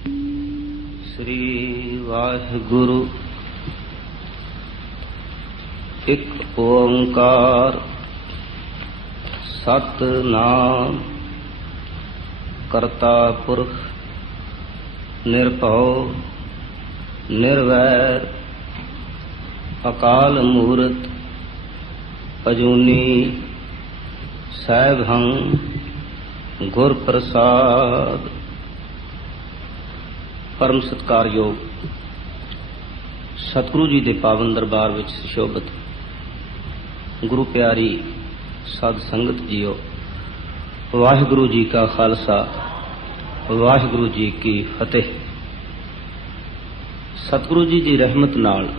श्री वाहिगुरु एक ओंकार सतनाम करता पुरख निर्भव निर्वैर अकाल मूरत अजूनी सैभं गुर प्रसाद। परम सत्कारयोग सतगुरु जी के पावन दरबार विच सुशोभित गुरु प्यारी साध संगत जीओ, वाहिगुरु जी का खालसा वाहिगुरु जी की फतेह। सतगुरु जी की रहमत नाल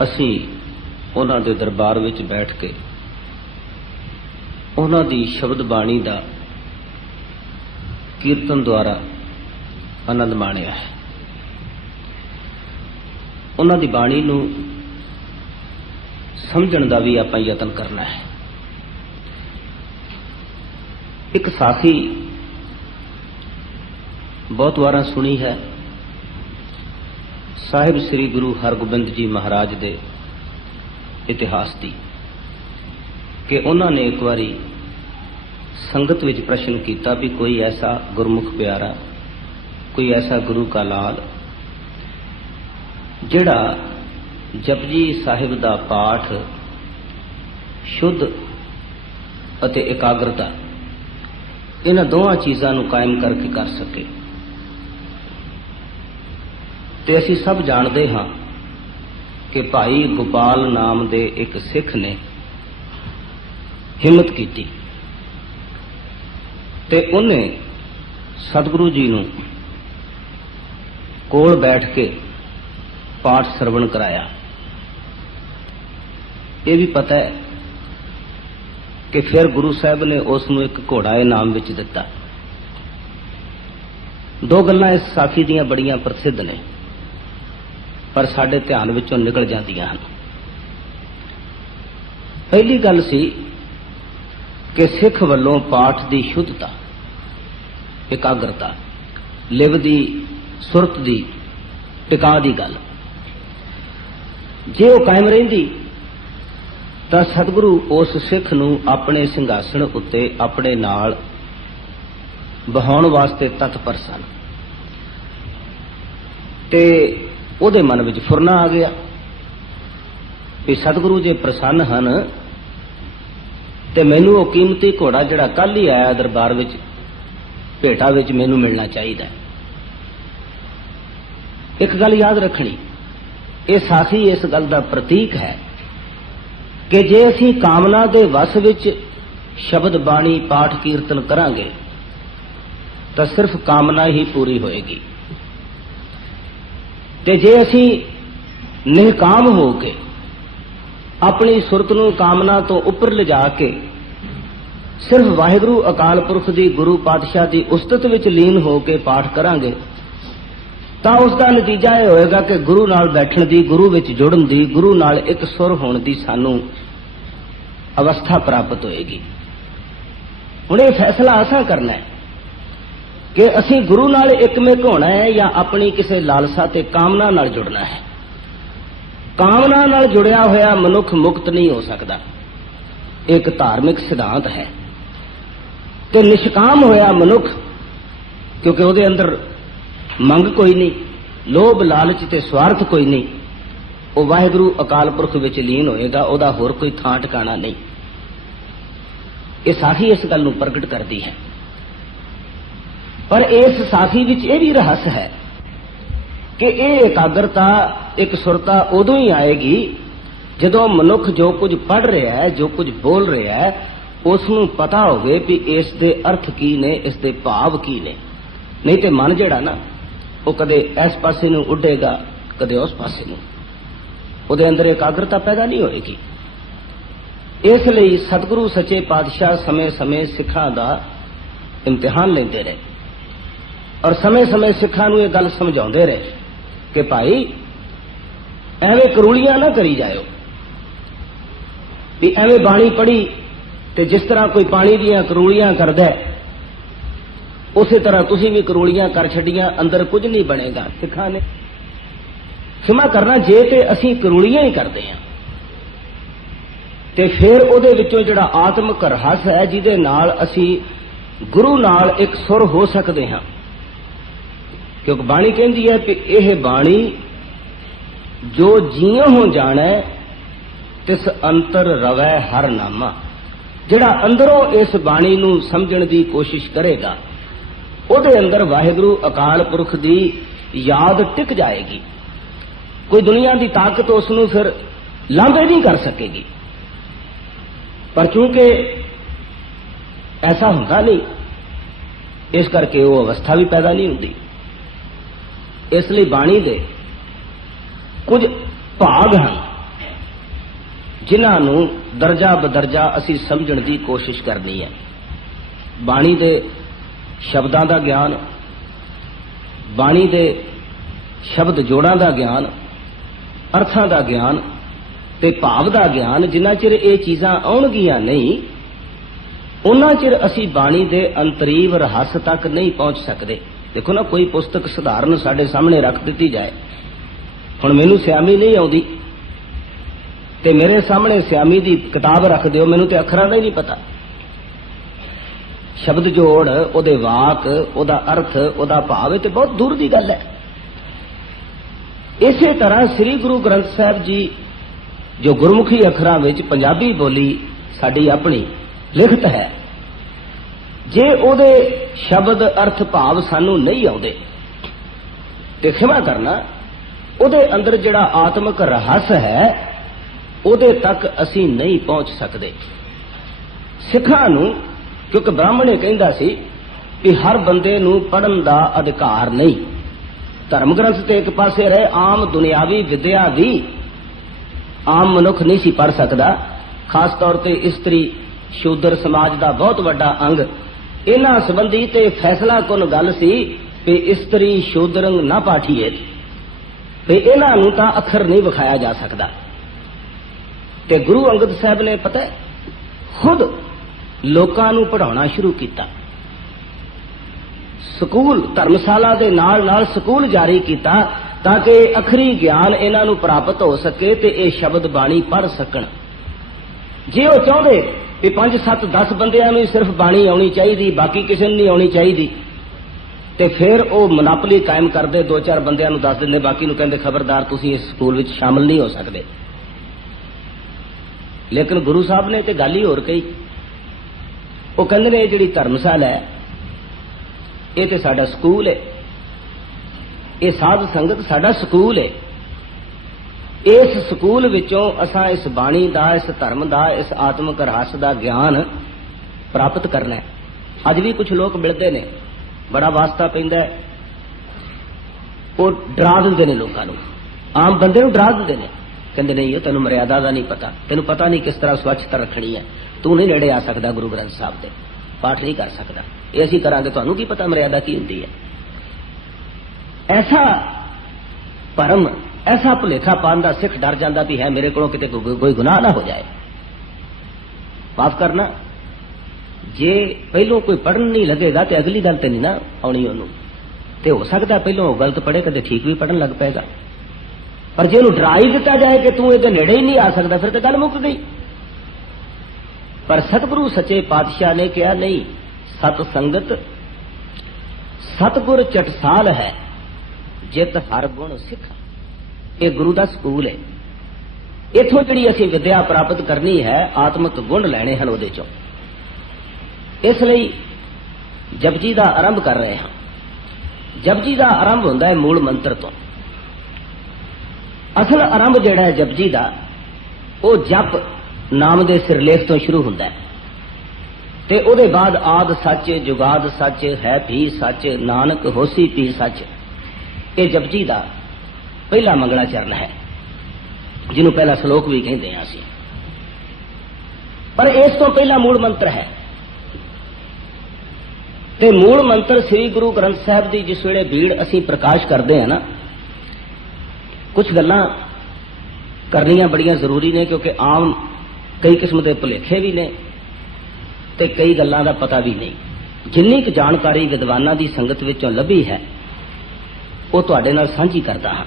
असी उन्हां दे दरबार विच बैठ के उन्हां दी शब्द बाणी दा कीर्तन द्वारा आनंद माणिया है। उन्हां दी बाणी नूं समझण दा भी आपां यतन करना है। एक साखी बहुत वारा सुनी है साहिब श्री गुरु हरगोबिंद जी महाराज दे इतिहास दी कि उन्होंने एक बारी संगत विच प्रश्न किया भी कोई ऐसा गुरमुख प्यारा, कोई ऐसा गुरु का लाल जिहड़ा जपजी साहिब दा पाठ शुद्ध अते एकाग्रता इन्हां दोवां चीज़ां नूं कायम करके कर सके। ते असीं सब जानते हाँ कि भाई गोपाल नाम दे एक सिख ने हिम्मत की ते उन्हें सतगुरु जी नूं कोल बैठ के पाठ श्रवण कराया। ये भी पता है कि फिर गुरु साहब ने उसनूं एक घोड़ा इनाम विच दिता। दो गल्लां इस साखी दीयां बड़ियां प्रसिद्ध ने पर साडे ध्यान विचों निकल जांदियां हन। पहली गल सी कि सिख वल्लों पाठ की शुद्धता एकाग्रता लिव दी सुरत दी टिका दी गल जे वो कायम रहिंदी तां सतगुरु उस सिख नूं अपने सिंघासन उत्ते अपने नाल बहाउण वास्ते तत्पर सन ते उहदे मन विच फुरना आ गया कि सतगुरु जे प्रसन्न हन ते मैनू वो कीमती घोड़ा जिहड़ा कल ही आया दरबार विच भेटा विच मैनू मिलना चाहिए। एक गल याद रखनी, ये साखी इस गल का प्रतीक है कि जे असीं कामना दे वस विच शब्द बाणी पाठ कीर्तन करांगे तो सिर्फ कामना ही पूरी होएगी ते जे असीं निहकाम हो के अपनी सुरत नूं कामना तो उपर लिजा के सिर्फ वाहिगुरु अकाल पुरख दी गुरु पातशाह दी उस्तत विच लीन हो के पाठ करांगे तां उसका नतीजा यह होएगा कि गुरु नाल बैठण दी, गुरु विच जुड़न दी, गुरु नाल एक सुर होण दी सानू अवस्था प्राप्त होएगी। हुण ये फैसला असां करना है कि असीं गुरु नाल एकमिक होना है या अपनी किसी लालसा ते कामना नाल जुड़ना है। कामना नाल जुड़िया होया मनुख मुक्त नहीं हो सकता, एक धार्मिक सिद्धांत है। ते निष्काम होया मनुख क्योंकि उहदे अंदर मंग कोई नहीं, लोभ लालच ते स्वार्थ कोई नहीं, वो वाहिगुरु अकाल पुरख विच लीन होएगा, उहदा होर कोई थां ठिकाना नहीं। ये साखी इस गल नूं प्रगट करती है। पर इस साखी विच यह भी रहस्य है कि यह एकाग्रता एक सुरता उदों ही आएगी जदों मनुख जो कुछ पढ़ रहा है, जो कुछ बोल रहा है, उसनूं पता होवे भी इस दे अर्थ की ने, इस दे भाव की ने। नहीं तो मन जिहड़ा ना वो कदे इस पासे नूं उडेगा, कदे उस पासे नूं, उहदे अंदर एकाग्रता पैदा नहीं होएगी। इसलिए सतगुरु सच्चे पातशाह समय समय सिखां दा इम्तिहान लेंदे रहे और समय समय सिखां नूं यह गल समझाउंदे रहे कि भाई एवें करूलियां ना करी जाओ भी एवें बाणी पढ़ी ते जिस तरह कोई पानी दियां करूलियां करदा है ਉਸੇ ਤਰ੍ਹਾਂ ਤੁਸੀਂ ਵੀ ਕਰੋਲੀਆਂ ਕਰ ਛੱਡੀਆਂ, ਅੰਦਰ ਕੁਝ ਨਹੀਂ ਬਣੇਗਾ। ਸਿੱਖਾਂ ਨੇ ਖਿਮਾ ਕਰਨਾ, ਜੇ ਤੇ ਅਸੀਂ ਕਰੋਲੀਆਂ ਹੀ ਕਰਦੇ ਹਾਂ ਤੇ ਫਿਰ ਉਹਦੇ ਵਿੱਚੋਂ ਜਿਹੜਾ ਆਤਮਿਕ ਰਹੱਸ ਹੈ, ਜਿਹਦੇ ਨਾਲ ਅਸੀਂ ਗੁਰੂ ਨਾਲ ਇੱਕ ਸੁਰ ਹੋ ਸਕਦੇ ਹਾਂ। ਕਿਉਂਕਿ ਬਾਣੀ ਕਹਿੰਦੀ ਹੈ ਕਿ ਇਹ ਬਾਣੀ ਜੋ ਜੀਉ ਹੋ ਜਾਣੈ ਤਿਸ ਅੰਤਰ ਰਵੈ ਹਰ ਨਾਮਾ। ਜਿਹੜਾ ਅੰਦਰੋਂ ਇਸ ਬਾਣੀ ਨੂੰ ਸਮਝਣ ਦੀ ਕੋਸ਼ਿਸ਼ ਕਰੇਗਾ, ਉਹਦੇ ਅੰਦਰ ਵਾਹਿਗੁਰੂ ਅਕਾਲ ਪੁਰਖ ਦੀ ਯਾਦ ਟਿਕ ਜਾਏਗੀ। ਕੋਈ ਦੁਨੀਆ ਦੀ ਤਾਕਤ ਉਸ ਨੂੰ ਫਿਰ ਲਾਂਭੇ ਨਹੀਂ ਕਰ ਸਕੇਗੀ। ਪਰ ਚूंकि ਐਸਾ ਹੁੰਦਾ ਨਹੀਂ, ਇਸ ਕਰਕੇ ਉਹ ਅਵਸਥਾ ਵੀ ਪੈਦਾ ਨਹੀਂ ਹੁੰਦੀ। ਇਸ ਲਈ ਬਾਣੀ ਦੇ ਕੁਝ ਭਾਗ ਹਨ ਜਿਨ੍ਹਾਂ ਨੂੰ ਦਰਜਾ ਬਦਰਜਾ ਅਸੀਂ ਸਮਝਣ ਦੀ ਕੋਸ਼ਿਸ਼ ਕਰਨੀ ਹੈ। ਬਾਣੀ ਦੇ ਸ਼ਬਦਾਂ ਦਾ ਗਿਆਨ, ਬਾਣੀ ਦੇ ਸ਼ਬਦ ਜੋੜਾਂ ਦਾ ਗਿਆਨ, ਅਰਥਾਂ ਦਾ ਗਿਆਨ ਤੇ ਭਾਵ ਦਾ ਗਿਆਨ, ਜਿੰਨਾ ਚਿਰ ਇਹ ਚੀਜ਼ਾਂ ਆਉਣਗੀਆਂ ਨਹੀਂ, ਉਹਨਾਂ ਚਿਰ ਅਸੀਂ ਬਾਣੀ ਦੇ ਅੰਤਰੀਵ ਰਹੱਸ ਤੱਕ ਨਹੀਂ ਪਹੁੰਚ ਸਕਦੇ। ਦੇਖੋ ਨਾ, ਕੋਈ ਪੁਸਤਕ ਸਧਾਰਨ ਸਾਡੇ ਸਾਹਮਣੇ ਰੱਖ ਦਿੱਤੀ ਜਾਏ, ਹੁਣ ਮੈਨੂੰ ਸਿਆਮੀ ਨਹੀਂ ਆਉਂਦੀ ਤੇ ਮੇਰੇ ਸਾਹਮਣੇ ਸਿਆਮੀ ਦੀ ਕਿਤਾਬ ਰੱਖ ਦਿਓ, ਮੈਨੂੰ ਤੇ ਅੱਖਰਾਂ ਦਾ ਹੀ ਨਹੀਂ ਪਤਾ। ਸ਼ਬਦ ਜੋੜ, ਉਹਦੇ ਵਾਕ, ਉਹਦਾ ਅਰਥ, ਉਹਦਾ ਭਾਵ, ਇਹ ਤੇ ਬਹੁਤ ਦੂਰ ਦੀ ਗੱਲ ਹੈ। ਇਸੇ ਤਰ੍ਹਾਂ ਸ੍ਰੀ ਗੁਰੂ ਗ੍ਰੰਥ ਸਾਹਿਬ ਜੀ ਜੋ ਗੁਰਮੁਖੀ ਅੱਖਰਾਂ ਵਿੱਚ ਪੰਜਾਬੀ ਬੋਲੀ ਸਾਡੀ ਆਪਣੀ ਲਿਖਤ ਹੈ, ਜੇ ਉਹਦੇ ਸ਼ਬਦ ਅਰਥ ਭਾਵ ਸਾਨੂੰ ਨਹੀਂ ਆਉਂਦੇ ਤੇ ਖਿਮਾ ਕਰਨਾ, ਉਹਦੇ ਅੰਦਰ ਜਿਹੜਾ ਆਤਮਿਕ ਰਹੱਸ ਹੈ ਉਹਦੇ ਤੱਕ ਅਸੀਂ ਨਹੀਂ ਪਹੁੰਚ ਸਕਦੇ। ਸਿੱਖਾਂ ਨੂੰ, ਕਿਉਂਕਿ ਬ੍ਰਾਹਮਣ ਇਹ ਕਹਿੰਦਾ ਸੀ ਕਿ ਹਰ ਬੰਦੇ ਨੂੰ ਪੜ੍ਹਨ ਦਾ ਅਧਿਕਾਰ ਨਹੀਂ। ਧਰਮ ਗ੍ਰੰਥ ਤੇ ਇੱਕ ਪਾਸੇ ਰਹੇ, ਆਮ ਦੁਨਿਆਵੀ ਵਿਦਿਆ ਵੀ ਆਮ ਮਨੁੱਖ ਨਹੀਂ ਸੀ ਪੜ੍ਹ ਸਕਦਾ। ਖਾਸ ਤੌਰ ਤੇ ਇਸਤਰੀ ਸ਼ੂਦਰ ਸਮਾਜ ਦਾ ਬਹੁਤ ਵੱਡਾ ਅੰਗ ਇਹਨਾਂ ਸੰਬੰਧੀ ਤੇ ਫੈਸਲਾ ਕੁਨ ਗੱਲ ਸੀ ਕਿ ਇਸਤਰੀ ਸ਼ੂਦਰੰਗ ਨਾ ਪਾਠੀਏ, ਤੇ ਇਹਨਾਂ ਨੂੰ ਤਾਂ ਅੱਖਰ ਨਹੀਂ ਵਿਖਾਇਆ ਜਾ ਸਕਦਾ। ਤੇ ਗੁਰੂ ਅੰਗਦ ਸਾਹਿਬ ਨੇ ਪਤਾ ਖੁਦ ਲੋਕਾਂ ਨੂੰ ਪੜ੍ਹਾਉਣਾ ਸ਼ੁਰੂ ਕੀਤਾ। ਸਕੂਲ, ਧਰਮਸ਼ਾਲਾ ਦੇ ਨਾਲ ਨਾਲ ਸਕੂਲ ਜਾਰੀ ਕੀਤਾ ਤਾਂ ਕਿ ਅਖਰੀ ਗਿਆਨ ਇਹਨਾਂ ਨੂੰ ਪ੍ਰਾਪਤ ਹੋ ਸਕੇ ਤੇ ਇਹ ਸ਼ਬਦ ਬਾਣੀ ਪੜ੍ਹ ਸਕਣ। ਜੇ ਉਹ ਚਾਹੁੰਦੇ ਕਿ 5, 7, 10 ਬੰਦਿਆਂ ਨੂੰ ਸਿਰਫ ਬਾਣੀ ਆਉਣੀ ਚਾਹੀਦੀ, ਬਾਕੀ ਕਿਸੇ ਨੂੰ ਨਹੀਂ ਆਉਣੀ ਚਾਹੀਦੀ, ਤੇ ਫਿਰ ਉਹ ਮੋਨੋਪੋਲੀ ਕਾਇਮ ਕਰਦੇ, 2-4 ਬੰਦਿਆਂ ਨੂੰ ਦੱਸ ਦਿੰਦੇ, ਬਾਕੀ ਨੂੰ ਕਹਿੰਦੇ ਖਬਰਦਾਰ ਤੁਸੀਂ ਇਸ ਸਕੂਲ ਵਿੱਚ ਸ਼ਾਮਲ ਨਹੀਂ ਹੋ ਸਕਦੇ। ਲੇਕਿਨ ਗੁਰੂ ਸਾਹਿਬ ਨੇ ਤੇ ਗੱਲ ਹੀ ਹੋਰ ਕਹੀ। ਉਹ ਕਹਿੰਦੇ ਨੇ ਇਹ ਜਿਹੜੀ ਧਰਮਸ਼ਾਲਾ ਹੈ ਇਹ ਤੇ ਸਾਡਾ ਸਕੂਲ ਹੈ, ਇਹ ਸਾਧ ਸੰਗਤ ਸਾਡਾ ਸਕੂਲ ਹੈ। ਇਸ ਸਕੂਲ ਵਿੱਚੋਂ ਅਸਾਂ ਇਸ ਬਾਣੀ ਦਾ, ਇਸ ਧਰਮ ਦਾ, ਇਸ ਆਤਮਿਕ ਰਹੱਸ ਦਾ ਗਿਆਨ ਪ੍ਰਾਪਤ ਕਰਨਾ ਹੈ। ਅੱਜ ਵੀ ਕੁਝ ਲੋਕ ਮਿਲਦੇ ਨੇ, ਬੜਾ ਵਾਸਤਾ ਪੈਂਦਾ, ਉਹ ਡਰਾ ਦਿੰਦੇ ਨੇ ਲੋਕਾਂ ਨੂੰ, ਆਮ ਬੰਦੇ ਨੂੰ ਡਰਾ ਦਿੰਦੇ ਨੇ, ਕਹਿੰਦੇ ਨਹੀਂ ਤੈਨੂੰ ਮਰਿਆਦਾ ਦਾ ਨਹੀਂ ਪਤਾ, ਤੈਨੂੰ ਪਤਾ ਨਹੀਂ ਕਿਸ ਤਰ੍ਹਾਂ ਸਵੱਛਤਾ ਰੱਖਣੀ ਹੈ, ਤੂੰ ਨਹੀਂ ਨੇੜੇ ਆ ਸਕਦਾ ਗੁਰੂ ਗ੍ਰੰਥ ਸਾਹਿਬ ਦੇ, ਪਾਠ ਨਹੀਂ ਕਰ ਸਕਦਾ, ਇਹ ਅਸੀਂ ਕਰਾਂਗੇ, ਤੁਹਾਨੂੰ ਕੀ ਪਤਾ ਮਰਿਆਦਾ ਕੀ ਹੁੰਦੀ ਹੈ। ਐਸਾ ਭਰਮ, ਐਸਾ ਭੁਲੇਖਾ ਪਾਉਣ ਦਾ ਸਿੱਖ ਡਰ ਜਾਂਦਾ ਵੀ ਹੈ ਮੇਰੇ ਕੋਲੋਂ ਕਿਤੇ ਕੋਈ ਗੁਨਾਹ ਨਾ ਹੋ ਜਾਏ। ਮਾਫ ਕਰਨਾ, ਜੇ ਪਹਿਲੋਂ ਕੋਈ ਪੜ੍ਹਨ ਨਹੀਂ ਲੱਗੇਗਾ ਤੇ ਅਗਲੀ ਗੱਲ ਤੇ ਨਹੀਂ ਨਾ ਆਉਣੀ ਉਹਨੂੰ, ਤੇ ਹੋ ਸਕਦਾ ਪਹਿਲੋਂ ਉਹ ਗਲਤ ਪੜ੍ਹੇ, ਕਦੇ ਠੀਕ ਵੀ ਪੜ੍ਹਨ ਲੱਗ ਪਏਗਾ। ਪਰ ਜੇ ਉਹਨੂੰ ਡਰਾ ਹੀ ਦਿੱਤਾ ਜਾਏ ਕਿ ਤੂੰ ਇਹਦੇ ਨੇੜੇ ਹੀ ਨਹੀਂ ਆ ਸਕਦਾ, ਫਿਰ ਤੇ ਗੱਲ ਮੁੱਕ ਗਈ। ਪਰ ਸਤਿਗੁਰੂ ਸੱਚੇ ਪਾਤਸ਼ਾਹ ਨੇ ਕਿਹਾ ਨਹੀਂ, ਸਤ ਸੰਗਤ ਸਤਿਗੁਰ ਚਟਸਾਲ ਹੈ, ਜਿਤ ਹਰ ਗੁਣ ਸਿੱਖ। ਇਹ ਗੁਰੂ ਦਾ ਸਕੂਲ ਹੈ, ਇਥੋਂ ਜਿਹੜੀ ਅਸੀਂ ਵਿਦਿਆ ਪ੍ਰਾਪਤ ਕਰਨੀ ਹੈ, ਆਤਮਿਕ ਗੁਣ ਲੈਣੇ ਹਨ ਉਹਦੇ ਚੋਂ। ਇਸ ਲਈ ਜਪਜੀ ਦਾ ਆਰੰਭ ਕਰ ਰਹੇ ਹਾਂ। ਜਪਜੀ ਦਾ ਆਰੰਭ ਹੁੰਦਾ ਹੈ ਮੂਲ ਮੰਤਰ ਤੋਂ। ਅਸਲ ਆਰੰਭ ਜਿਹੜਾ ਹੈ ਜਪਜੀ ਦਾ, ਉਹ ਜਪ ਨਾਮ ਦੇ ਸਿਰਲੇਖ ਤੋਂ ਸ਼ੁਰੂ ਹੁੰਦਾ ਹੈ, ਤੇ ਉਹਦੇ ਬਾਅਦ ਆਦ ਸੱਚ, ਜੁਗਾਦ ਸੱਚ, ਹੈ ਵੀ ਸੱਚ, ਨਾਨਕ ਹੋਸੀ ਪੀ ਸੱਚ। ਇਹ ਜਪਜੀ ਦਾ ਪਹਿਲਾ ਮੰਗਲਾ ਚਰਨ ਹੈ, ਜਿਹਨੂੰ ਪਹਿਲਾ ਸ਼ਲੋਕ ਵੀ ਕਹਿੰਦੇ ਹਾਂ ਅਸੀਂ। ਪਰ ਇਸ ਤੋਂ ਪਹਿਲਾ ਮੂਲ ਮੰਤਰ ਹੈ, ਤੇ ਮੂਲ ਮੰਤਰ ਸ੍ਰੀ ਗੁਰੂ ਗ੍ਰੰਥ ਸਾਹਿਬ ਦੀ ਜਿਸ ਵੇਲੇ ਭੀੜ ਅਸੀਂ ਪ੍ਰਕਾਸ਼ ਕਰਦੇ ਹਾਂ ਨਾ, ਕੁਝ ਗੱਲਾਂ ਕਰਨੀਆਂ ਬੜੀਆਂ ਜ਼ਰੂਰੀ ਨੇ, ਕਿਉਂਕਿ ਆਮ ਕਈ ਕਿਸਮ ਦੇ ਭੁਲੇਖੇ ਵੀ ਨੇ ਤੇ ਕਈ ਗੱਲਾਂ ਦਾ ਪਤਾ ਵੀ ਨਹੀਂ। जिन्नी क जानकारी विद्वानां दी संगत विचों लभी है वो तुहाडे नाल सांझी करदा हां।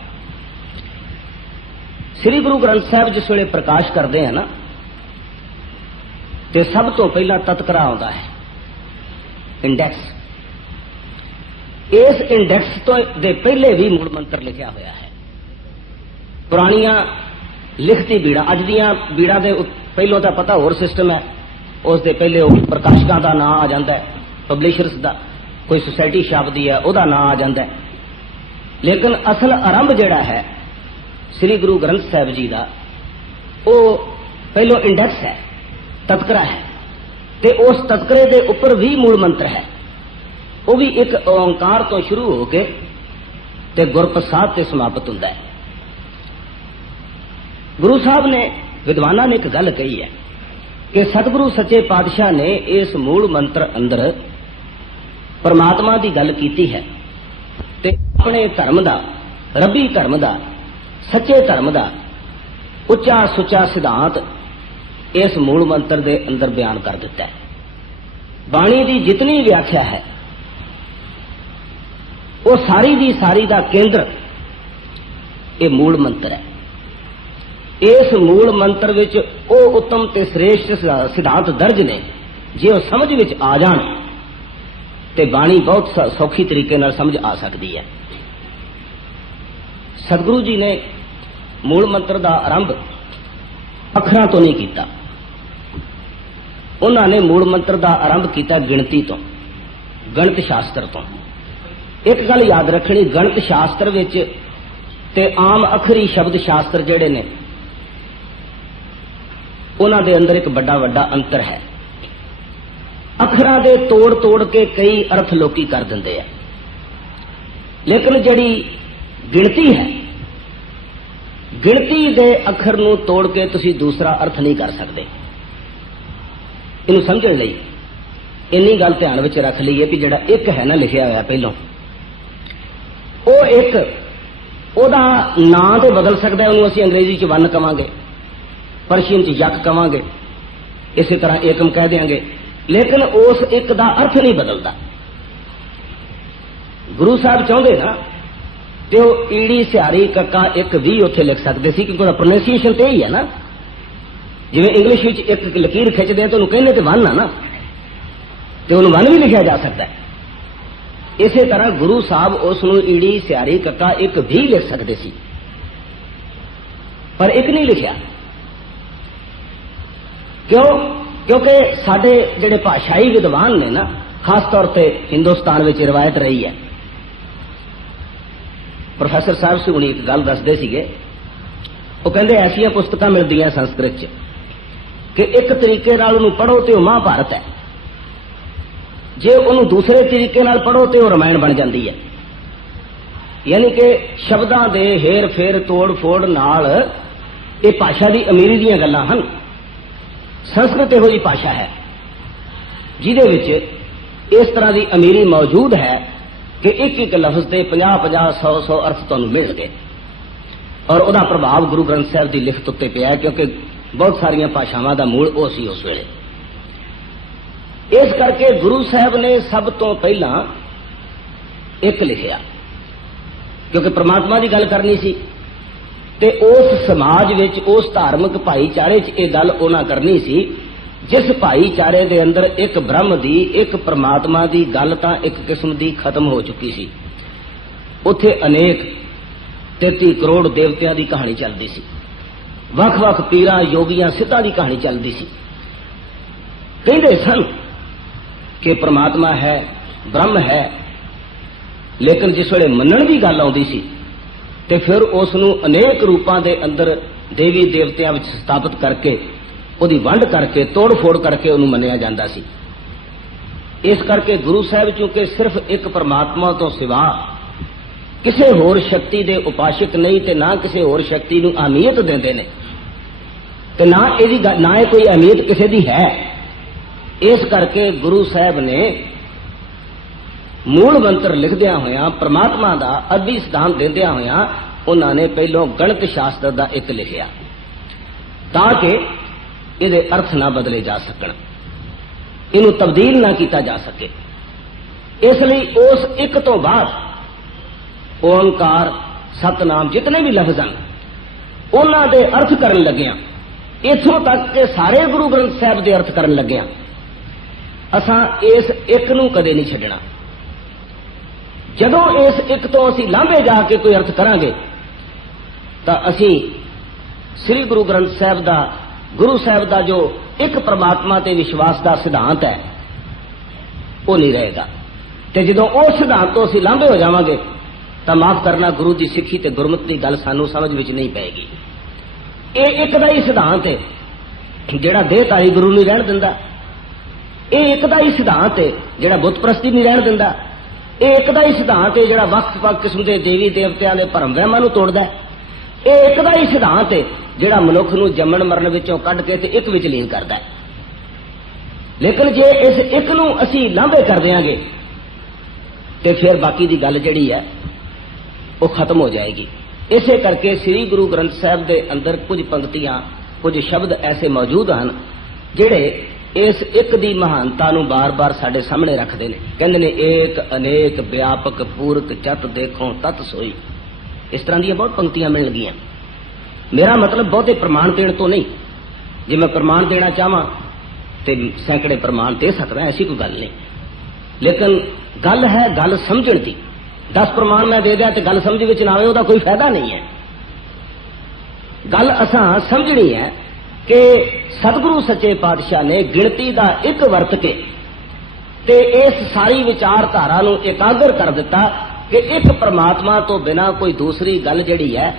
श्री गुरु ग्रंथ साहिब जिस वेले प्रकाश करते हैं ना, तो सब तो पहला तत्करा आउंदा है, इंडेक्स। इस इंडेक्स तो दे पहले भी मूल मंत्र लिखा होया है। पुरानियां लिखती बीड़ा, अज दियां बीड़ा दे पहलों तो पता होर सिस्टम है, उस दे पहले प्रकाशकां दा नाम आ जाता है, पब्लिशर्स दा, कोई सोसाइटी छापदी है उहदा नाम आ जाता है। लेकिन असल आरंभ जिहड़ा है श्री गुरु ग्रंथ साहिब जी का, वो पहलो इंडेक्स है, तत्करा है, ते उस तत्करे दे उपर भी मूल मंत्र है। वो भी एक ओंकार तो शुरू होके ते गुरप्रसाद ते समाप्त हुंदा है। गुरु साहब ने, विद्वाना ने एक गल कही है कि सतगुरु सच्चे पातशाह ने इस मूल मंत्र अंदर परमात्मा की गल कीती है ते अपने धर्म दा, रबी धर्म दा, सच्चे धर्म दा उच्चा सुचा सिद्धांत इस मूल मंत्र दे अंदर बयान कर दिता है। बाणी की जितनी व्याख्या है वो सारी दी सारी दा केंद्र ये मूल मंत्र है। इस मूल मंत्र विच वो उत्तम ते श्रेष्ठ सिद्धांत दर्ज ने, जे वो समझ विच आ जाण ते बाणी बहुत सौखी तरीके नाल समझ आ सकती है। सतगुरु जी ने मूल मंत्र का आरंभ अखरां तो नहीं किया, उन्होंने मूल मंत्र का आरंभ किया गिणती तो, गणित शास्त्र तो। एक गल याद रखनी, गणित शास्त्र विच ते आम अखरी शब्द शास्त्र जिहड़े ने उन्हां दे अंदर एक बड़ा वड्डा अंतर है। अखरां दे तोड़ तोड़ के कई अर्थ लोकी कर दिंदे आ, लेकिन जिहड़ी गिणती है, गिणती दे अखर नूं तोड़ के तुसी दूसरा अर्थ नहीं कर सकते। इनू समझण लई इन्नी गल ध्यान विच रख लईए कि जिहड़ा एक है ना लिखिया होया पहलों, वो एक ओदा नाम तो बदल सकता है, उन्होंने असीं अंग्रेजी च वन कवांगे, पर्शियन च यक कवांगे, इसी तरह एकम कह देंगे, लेकिन उस एक दा अर्थ नहीं बदलता। गुरु साहब चाहते ना तो ईड़ी सियारी कक्का एक भी उत्थे लिख सकते सी, क्योंकि प्रोनाउंसिएशन तो यही है ना। जिवें इंग्लिश विच एक लकीर खिंचते हैं तो उन्होंने कहने तो वन आ ना, तो उन्होंने वन भी लिखा जा सकता है। इसी तरह गुरु साहब उसनूं ईड़ी सियारी कक्का एक भी लिख सकते सी, पर एक नहीं लिखा। क्यों? क्योंकि साडे जिहड़े भाषाई विद्वान ने ना, खास तौर पर हिंदुस्तान में रिवायत रही है। प्रोफैसर साहब से हुणी एक गल दसदे सीगे, वो कहंदे ऐसियां पुस्तकां मिलदियां संस्कृत च कि एक तरीके नाल उहनूं पढ़ो तो महाभारत है, जे उहनूं दूसरे तरीके नाल पढ़ो तो रामायण बन जाती है। यानी कि शब्दां दे हेर फेर तोड़ फोड़ नाल ये भाषा की अमीरी दीयां गल्लां हन। संस्कृत इहो जी भाषा है जिहदे विच इस तरह की अमीरी मौजूद है कि एक एक लफ्ज के 50-50, 100-100 अर्थ तुहानूं मिल गए, और उहदा प्रभाव गुरु ग्रंथ साहिब की लिखत उत्ते पिया है, क्योंकि बहुत सारिया भाषावां दा मूल वो सी उस वेले। इस करके गुरु साहब ने सब तो पहला एक लिखिया, क्योंकि परमात्मा की गल करनी सी, ते उस समाज विच, उस धार्मिक भाईचारे च ये गल उन्हां करनी सी जिस भाईचारे दे अंदर एक ब्रह्म दी, एक परमात्मा की गल तां एक किस्म की खत्म हो चुकी सी। उत्थे अनेक 33 करोड़ देवतियां की कहानी चलती सी, वख-वख पीरां योगियां सिद्धां की कहानी चलती सी। कहते सन कि परमात्मा है, ब्रह्म है, लेकिन जिस वेले मनण की गल आउंदी सी ते फिर उसनूं अनेक रूपां दे अंदर देवी देवतियां विच स्थापित करके उहदी वंड करके तोड़ फोड़ करके उहनूं मन्निया जांदा सी। इस करके गुरु साहब चूंकि सिर्फ एक परमात्मा तो सिवा किसी होर शक्ति दे उपासक नहीं, ते ना किसी होर शक्ति नूं अहमियत देंदे ने, ते ना इहदी ना कोई अहमियत किसी दी है। इस करके गुरु साहब ने मूल मंत्र लिखदियां होया, परमात्मा का अद्भुत सिद्धांत देंदियां होया, उन्होंने पहलों गणित शास्त्र का एक लिखिया ताकि ये अर्थ ना बदले जा सकन, इनू तब्दील ना किया जा सके। इसलिए उस एक तो बाद ओंकार सतनाम जितने भी लफ्ज हैं उन्हां दे अर्थ करन लगे, इथों तक के सारे गुरु ग्रंथ साहब दे अर्थ करन लगे। असां इस एक नूं कदे नहीं छड्डना। जदों इस एक तो असीं लांभे जाके कोई अर्थ करांगे तां असीं श्री गुरु ग्रंथ साहब दा गुरु साहब दा जो एक परमात्मा ते विश्वास दा सिद्धांत है वो नहीं रहेगा। ते जदों उस सिद्धांत तो असीं लांभे हो जावांगे तां माफ करना गुरु दी सिੱਖੀ ते गुरमत दी गल सानू समझ विच नहीं पैगी। ये एक दा ही सिद्धांत है जिहड़ा देहधारी गुरु नहीं रहण दिंदा। ये एक दा ही सिद्धांत है जिहड़ा बुत प्रस्ती नहीं रहण दिंदा। ये एक दा ही सिद्धांत है जिहड़ा वक्-वक् किस्म के देवी देवतियां दे भरम वहमां नूं तोड़दा है। ये एक दा ही सिद्धांत है जिहड़ा मनुख नूं जम्मण मरण विचों कढ के ते एक विच लीन करदा है। लेकिन जे इस एक नूं असीं लांभे कर देंगे तो फिर बाकी दी गल जिहड़ी है वो खत्म हो जाएगी। इसे करके श्री गुरु ग्रंथ साहब के अंदर कुछ पंक्तियां कुछ शब्द ऐसे मौजूद हैं जिहड़े इस एक दी महानता नूं बार बार साडे सामने रखते हैं। कहते ने एक अनेक व्यापक पूरक चत देखो तत सोई। इस तरह दी बहुत पंक्तियां मिल गई। मेरा मतलब बहुते प्रमाण देने तो नहीं, जे मैं प्रमाण देना चाहवां तो सैकड़े प्रमाण दे सकता, ऐसी कोई गल नहीं। लेकिन गल है गल समझण दी। 10 प्रमाण मैं दे दिया तो गल समझ विच ना आवे उहदा कोई फायदा नहीं है। गल असां समझनी है कि सतगुरु सच्चे पातशाह ने गिणती दा एक वरत के ते इस सारी विचारधारा नूं एकाग्र कर दिता कि एक परमात्मा तो बिना कोई दूसरी गल जिहड़ी है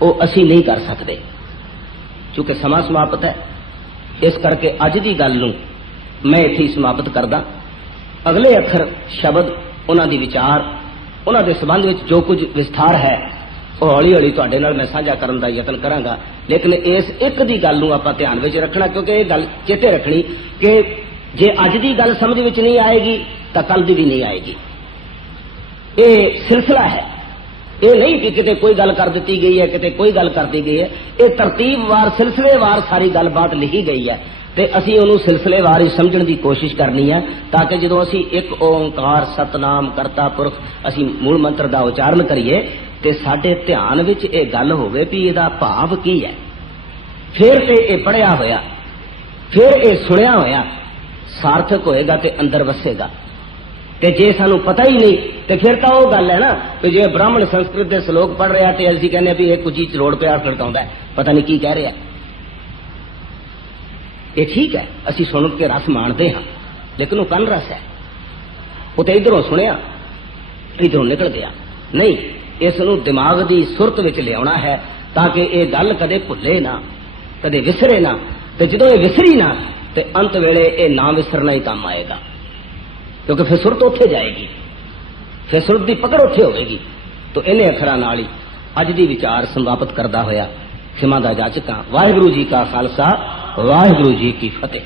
वो असी नहीं कर सकते। क्योंकि समा समाप्त है, इस करके अज की गल नूं मैं इत्थे समाप्त करदा। अगले अखर शब्द उन्हां दी विचार उन्हां दे संबंध विच जो कुछ विस्तार है वो हौली हौली तुहाडे नाल मैं साझा करन दा यतन करांगा। लेकिन इस एक दी गल नूं आपां ध्यान विच रखना, क्योंकि ये गल चेते रखनी कि जे अज दी गल समझ विच नहीं आएगी तां कल दी भी नहीं आएगी। ये सिलसिला है, ये नहीं कि किते कोई गल कर दी गई है किते कोई गल कर दी गई है। ये तरतीबवार सिलसिलेवार सारी गलबात लिखी गई है ते असीं उहनूं सिलसिलेवार ही समझण दी कोशिश करनी है, ताकि जदों असीं एक ओंकार सतनाम करता पुरख असीं मूल मंत्र दा उचारण करिए ते साडे ध्यान विच ये गल होवे भी इहदा भाव की है। फिर ते ये पढ़िया होया फिर ये सुनिया होया सार्थक होएगा ते अंदर वसेगा। ते जे सानू पता ही नहीं तो फिर तो वह गल है ना कि जे ब्राह्मण संस्कृत के श्लोक पढ़ रहा तो असीं कहने भी एक कुछ चीज रोड पे खड़काउंदा है, पता नहीं की कह रहा। ये ठीक है, असीं सुन के रस माणते हाँ, लेकिन वो कन रस है। वो तो इधरों सुनिया इधरों निकल गया नहीं। इसनूं दिमाग की सुरत विच लियाउणा है ताकि ये गल कदे भुले ना कदे विसरे ना। तो जदों ये विसरी ना तो अंत वेले ये ना विसरना ही काम आएगा, क्योंकि फिर सुरत उत्थे जाएगी, फिर सुरत की पकड़ उत्थे होगी। तो इन्हें अखरां नाल ही अज दी विचार समाप्त करदा होया खिमा दा जाचक हां। वाहिगुरू जी का खालसा वाहिगुरू जी की फतेह।